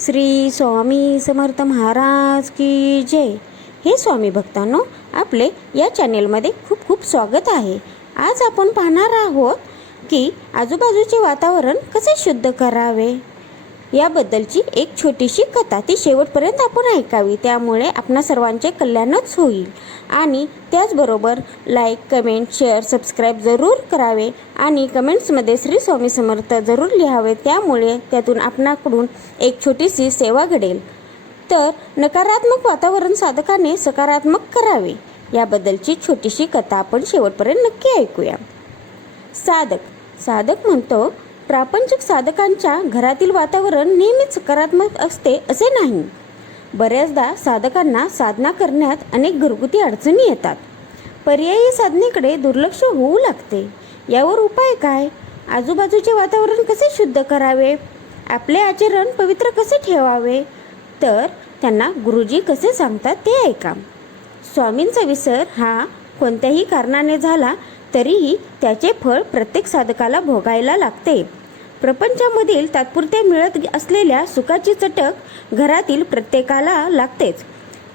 श्री स्वामी समर्थ महाराज की जय. हे स्वामी भक्तांनो आपले या चॅनेलमध्ये खूप खूप स्वागत आहे. आज आपण पाहणार आहोत की आजूबाजूचे वातावरण कसे शुद्ध करावे? याबद्दलची एक छोटीशी कथा ती शेवटपर्यंत आपण ऐकावी. त्यामुळे आपणा सर्वांचे कल्याणच होईल. आणि त्याचबरोबर लाईक कमेंट शेअर सबस्क्राईब जरूर करावे. आणि कमेंट्समध्ये श्री स्वामी समर्थ जरूर लिहावे. त्यामुळे त्यातून आपणाकडून एक छोटीशी सेवा घडेल. तर नकारात्मक वातावरण साधकाने सकारात्मक करावे. याबद्दलची छोटीशी कथा आपण शेवटपर्यंत नक्की ऐकूया. साधक. साधक म्हणतो प्रापंचिक साधकांच्या घरातील वातावरण नेहमीच सकारात्मक असते असे नाही. बऱ्याचदा साधकांना साधना करण्यात अनेक घरगुती अडचणी येतात. पर्यायी साधनेकडे दुर्लक्ष होऊ लागते. यावर उपाय काय? आजूबाजूचे वातावरण कसे शुद्ध करावे? आपले आचरण पवित्र कसे ठेवावे? तर त्यांना गुरुजी कसे सांगतात ते ऐका. स्वामींचा विसर हा कोणत्याही कारणाने झाला तरीही त्याचे फळ प्रत्येक साधकाला भोगायला लागते. प्रपंचामधील तात्पुरते मिळत असलेल्या सुखाची चटक घरातील प्रत्येकाला लागतेच.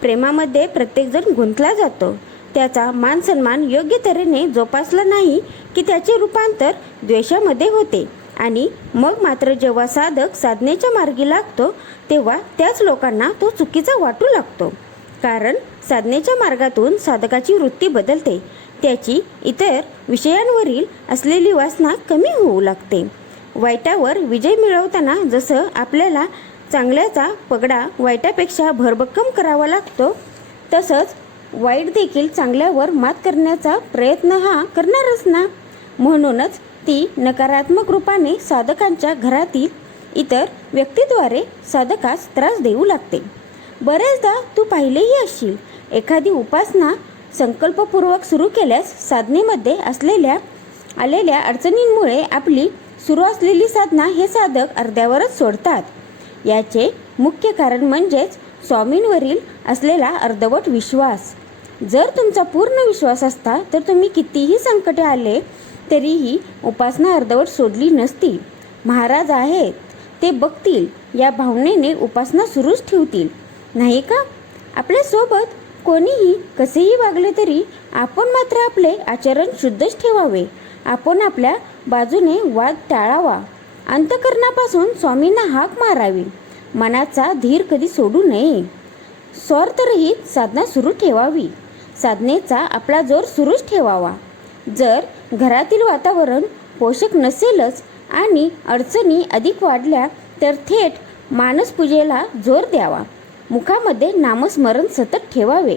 प्रेमामध्ये प्रत्येकजण गुंतला जातो. त्याचा मान सन्मान योग्य तऱ्हेने जोपासला नाही की त्याचे रूपांतर द्वेषामध्ये होते. आणि मग मात्र जेव्हा साधक साधनेच्या मार्गी लागतो तेव्हा त्याच लोकांना तो चुकीचा वाटू लागतो. कारण साधनेच्या मार्गातून साधकाची वृत्ती बदलते. त्याची इतर विषयांवरील असलेली वासना कमी होऊ लागते. वाईटावर विजय मिळवताना जसं आपल्याला चांगल्याचा पगडा वाईटापेक्षा भरभक्कम करावा लागतो तसंच वाईट देखील चांगल्यावर मात करण्याचा प्रयत्न हा करणारच ना. म्हणूनच ती नकारात्मक रूपाने साधकांच्या घरातील इतर व्यक्तीद्वारे साधकास त्रास देऊ लागते. बऱ्याचदा तू पाहिलेही असशील एखादी उपासना संकल्पपूर्वक सुरू केल्यास साधनेमध्ये असलेल्या आलेल्या अडचणींमुळे आपली सुरू असलेली साधना हे साधक अर्ध्यावरच सोडतात. याचे मुख्य कारण म्हणजेच स्वामींवरील असलेला अर्धवट विश्वास. जर तुमचा पूर्ण विश्वास असता तर तुम्ही कितीही संकटे आले तरीही उपासना अर्धवट सोडली नसती. महाराज आहेत ते बघतील या भावनेने उपासना सुरूच ठेवतील. नाही का? आपल्यासोबत कोणीही कसेही वागले तरी आपण मात्र आपले आचरण शुद्धच ठेवावे. आपण आपल्या बाजूने वाद टाळावा. अंतकरणापासून स्वामींना हाक मारावी. मनाचा धीर कधी सोडू नये. स्वार्थरहित साधना सुरू ठेवावी. साधनेचा आपला जोर सुरूच ठेवावा. जर घरातील वातावरण पोषक नसेलच आणि अडचणी अधिक वाढल्या तर थेट मानसपूजेला जोर द्यावा. मुखामध्ये नामस्मरण सतत ठेवावे.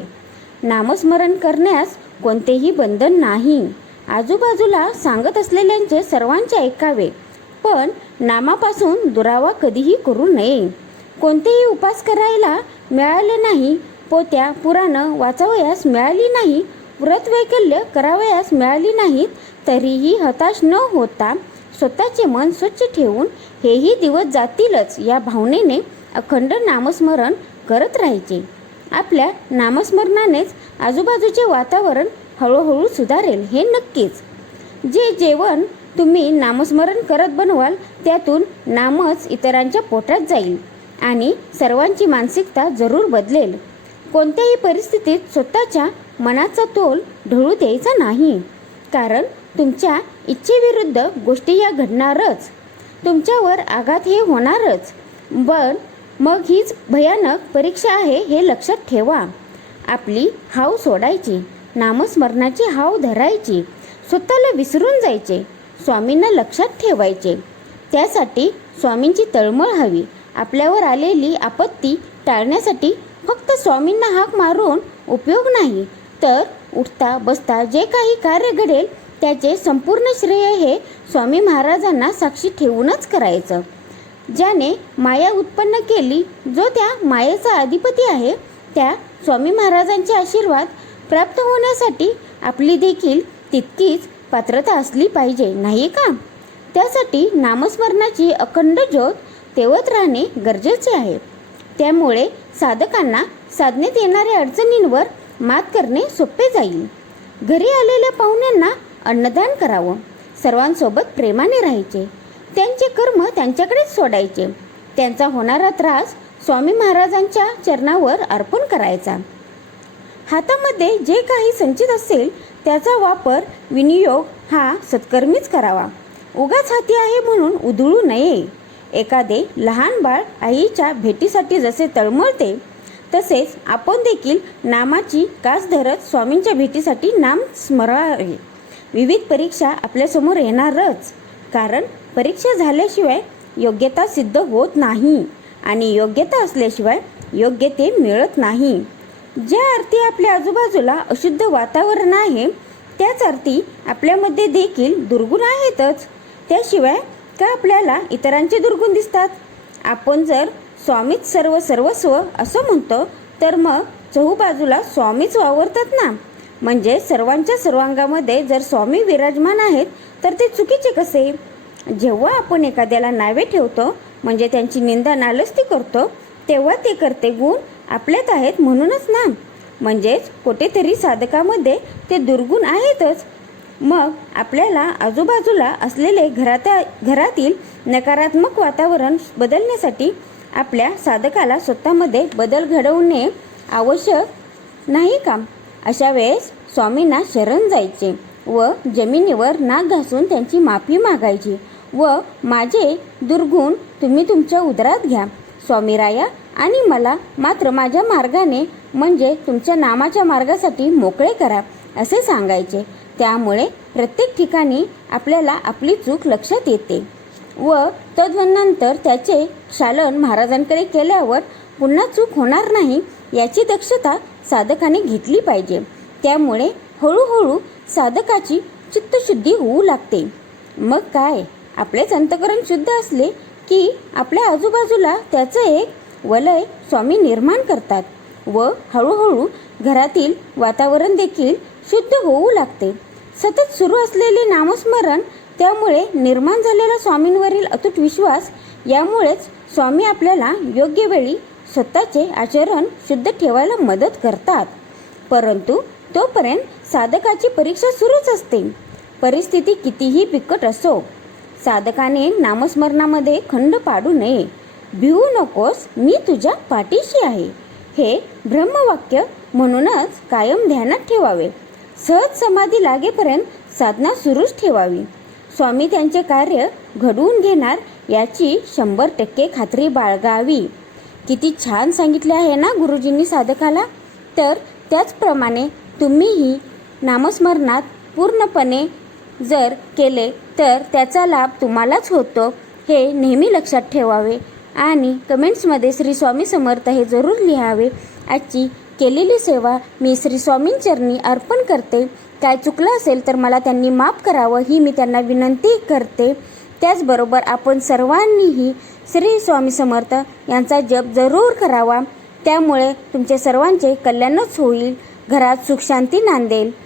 नामस्मरण करण्यास कोणतेही बंधन नाही. आजूबाजूला सांगत असलेल्यांचे सर्वांचे ऐकावे. पण नामापासून दुरावा कधीही करू नये. कोणतेही उपास करायला मिळाले नाही पोत्या पुराणं वाचावयास मिळाली नाही व्रत वैकल्य करावयास मिळाली नाहीत तरीही हताश न होता स्वतःचे मन स्वच्छ ठेवून हेही दिवस जातीलच या भावनेने अखंड नामस्मरण करत राहायचे. आपल्या नामस्मरणानेच आजूबाजूचे वातावरण हळूहळू सुधारेल हे नक्कीच. जे जेवण तुम्ही नामस्मरण करत बनवाल त्यातून नामच इतरांच्या पोटात जाईल आणि सर्वांची मानसिकता जरूर बदलेल. कोणत्याही परिस्थितीत स्वतःच्या मनाचा तोल ढळू द्यायचा नाही. कारण तुमच्या इच्छेविरुद्ध गोष्टी या घडणारच. तुमच्यावर आघात हे होणारच. पण मग हीच भयानक परीक्षा आहे हे लक्षात ठेवा. आपली हाव सोडायची नामस्मरणाची हाव धरायची स्वतःला विसरून जायचे स्वामींना लक्षात ठेवायचे. त्यासाठी स्वामींची तळमळ हवी. आपल्यावर आलेली आपत्ती टाळण्यासाठी फक्त स्वामींना हाक मारून उपयोग नाही. तर उठता बसता जे काही कार्य घडेल त्याचे संपूर्ण श्रेय हे स्वामी महाराजांना साक्षी ठेवूनच करायचं. ज्याने माया उत्पन्न केली जो त्या मायेचा अधिपती आहे त्या स्वामी महाराजांचे आशीर्वाद प्राप्त होण्यासाठी आपली देखील तितकीच पात्रता असली पाहिजे नाही का? त्यासाठी नामस्मरणाची अखंड ज्योत तेवत राहणे गरजेचे आहे. त्यामुळे साधकांना साधनेत येणाऱ्या अडचणींवर मात करणे सोपे जाईल. घरी आलेल्या पाहुण्यांना अन्नदान करावं. सर्वांसोबत प्रेमाने राहायचे. त्यांचे कर्म त्यांच्याकडेच सोडायचे. त्यांचा होणारा त्रास स्वामी महाराजांच्या चरणावर अर्पण करायचा. हातामध्ये जे काही संचित असेल त्याचा वापर विनियोग हा सत्कर्मीच करावा. उगाच हाती आहे म्हणून उधळू नये. एखादे लहान बाळ आईच्या भेटीसाठी जसे तळमळते तसेच आपण देखील नामाची कास धरत स्वामींच्या भेटीसाठी नाम स्मरावे. विविध परीक्षा आपल्यासमोर येणारच. कारण परीक्षा झाल्याशिवाय योग्यता सिद्ध होत नाही आणि योग्यता असल्याशिवाय योग्य ते मिळत नाही. ज्या अर्थी आपल्या आजूबाजूला अशुद्ध वातावरण आहे त्याच अर्थी आपल्यामध्ये देखील दुर्गुण आहेतच. त्याशिवाय का आपल्याला इतरांचे दुर्गुण दिसतात? आपण जर स्वामीच सर्व सर्वस्व असं म्हणतो तर मग चहूबाजूला स्वामीच वावरतात ना? म्हणजे सर्वांच्या सर्वांगामध्ये जर स्वामी विराजमान आहेत तर ते चुकीचे कसे? जेव्हा आपण एखाद्याला नावे ठेवतो म्हणजे त्यांची निंदा नालस्ती करतो तेव्हा ते करते गुण आपल्यात आहेत म्हणूनच ना. म्हणजेच कुठेतरी साधकामध्ये ते दुर्गुण आहेतच. मग आपल्याला आजूबाजूला असलेले घरात घरातील नकारात्मक वातावरण बदलण्यासाठी आपल्या साधकाला स्वतःमध्ये बदल घडवणे आवश्यक नाही का? अशा वेळेस स्वामींना शरण जायचे व जमिनीवर नाक घासून त्यांची माफी मागायची. व माझे दुर्गुण तुम्ही तुमच्या उदरात घ्या. स्वामीराया आणि मला मात्र माझ्या मार्गाने म्हणजे तुमच्या नामाच्या मार्गासाठी मोकळे करा असे सांगायचे. त्यामुळे प्रत्येक ठिकाणी आपल्याला आपली चूक लक्षात येते. व तद्वनंतर त्याचे शालन महाराजांकडे केल्यावर पुन्हा चूक होणार नाही याची दक्षता साधकाने घेतली पाहिजे. त्यामुळे हळूहळू साधकाची चित्तशुद्धी होऊ लागते. मग काय? आपलेच अंतकरण शुद्ध असले की आपल्या आजूबाजूला त्याचं एक वलय स्वामी निर्माण करतात व हळूहळू घरातील वातावरण देखील शुद्ध होऊ लागते. सतत सुरू असलेले नामस्मरण त्यामुळे निर्माण झालेला स्वामींवरील अतूट विश्वास यामुळेच स्वामी आपल्याला योग्य वेळी स्वतःचे आचरण शुद्ध ठेवायला मदत करतात. परंतु तोपर्यंत साधकाची परीक्षा सुरूच असते. परिस्थिती कितीही बिकट असो साधकाने नामस्मरणामध्ये खंड पाडू नये. भिवू नकोस मी तुझ्या पाठीशी आहे. हे ब्रह्मवाक्य म्हणूनच कायम ध्यानात ठेवावे. सहज समाधी लागेपर्यंत साधना सुरूच ठेवावी. स्वामी त्यांचे कार्य घडवून घेणार याची शंभर टक्के खात्री बाळगावी. किती छान सांगितले आहे ना गुरुजींनी साधकाला? तर त्याचप्रमाणे तुम्हीही नामस्मरणात पूर्णपणे जर केले तर त्याचा लाभ तुम्हालाच होतो हे नेहमी लक्षात ठेवावे. आणि कमेंट्समध्ये श्री स्वामी समर्थ हे जरूर लिहावे आजची केलेली सेवा मी श्री स्वामींचरणी अर्पण करते. काय चुकलं असेल तर मला त्यांनी माफ करावं ही मी त्यांना विनंती करते. त्याचबरोबर आपण सर्वांनीही श्री स्वामी समर्थ यांचा जप जरूर करावा. त्यामुळे तुमचे सर्वांचे कल्याणच होईल. घरात सुखशांती नांदेल.